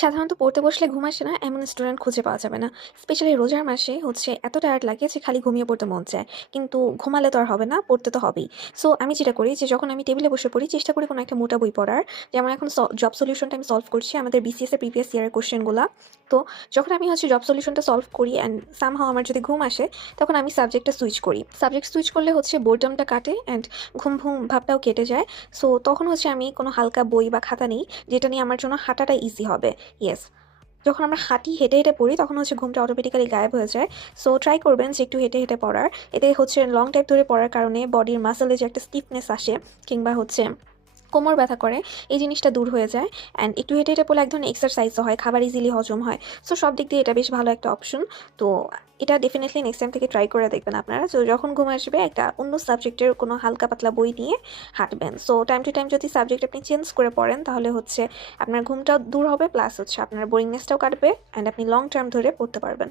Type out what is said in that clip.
সাধারণত পড়তে বসলে ঘুম আসে না এমন স্টুডেন্ট খুঁজে পাওয়া যাবে না। স্পেশালি রোজার মাসে এত টায়ার্ড লাগে যে খালি ঘুমিয়ে পড়তে মন চায়। কিন্তু ঘুমালে তো আর হবে না, পড়তে তো হবেই। সো আমি যেটা করি যে যখন আমি টেবিলে বসে পড়ি চেষ্টা করি কোনো একটা মোটা বই পড়ার। যেমন এখন জব সলিউশনটা আমি সলভ করছি আমাদের বিসিএস এর প্রিভিয়াস ইয়ারের কোয়েশ্চেনগুলা। তো যখন আমি জব সলিউশনটা সলভ করি অ্যান্ড সামহাও আমার যদি ঘুম আসে তখন আমি সাবজেক্টটা সুইচ করি। সাবজেক্ট সুইচ করলে বোরডমটা কাটে অ্যান্ড ঘুম ভাবটাও কেটে যায়। সো তখন আমি কোনো হালকা বই বা খাতা নিই যেটা নিয়ে আমার জন্য হাঁটাটা ইজি হবে। ইয়েস। যখন আমরা হাঁটি, হেঁটে পড়ি তখন ঘুমটা অটোমেটিক্যালি গায়েব হয়ে যায়। সো ট্রাই করবেন যে একটু হেঁটে পড়ার। এতে লং টাইম ধরে পড়ার কারণে বডির মাসলে যে একটা স্টিফনেস আসে কিংবা কোমর ব্যথা করে, এই জিনিসটা দূর হয়ে যায়। অ্যান্ড একটু হেঁটে পড়লে এক ধরনের এক্সারসাইজও হয়, খাবার ইজিলি হজম হয়। সো সব দিক দিয়ে এটা বেশ ভালো একটা অপশন। তো এটা ডেফিনিটলি নেক্সট টাইম থেকে ট্রাই করে দেখবেন আপনারা। তো যখন ঘুম আসবে একটা অন্য সাবজেক্টের কোনো হালকা পাতলা বই নিয়ে হাঁটবেন। সো টাইম টু টাইম যদি সাবজেক্ট আপনি চেঞ্জ করে পড়েন তাহলে আপনার ঘুমটাও দূর হবে প্লাস আপনার বোরিংনেসটাও কাটবে অ্যান্ড আপনি লং টার্ম ধরে পড়তে পারবেন।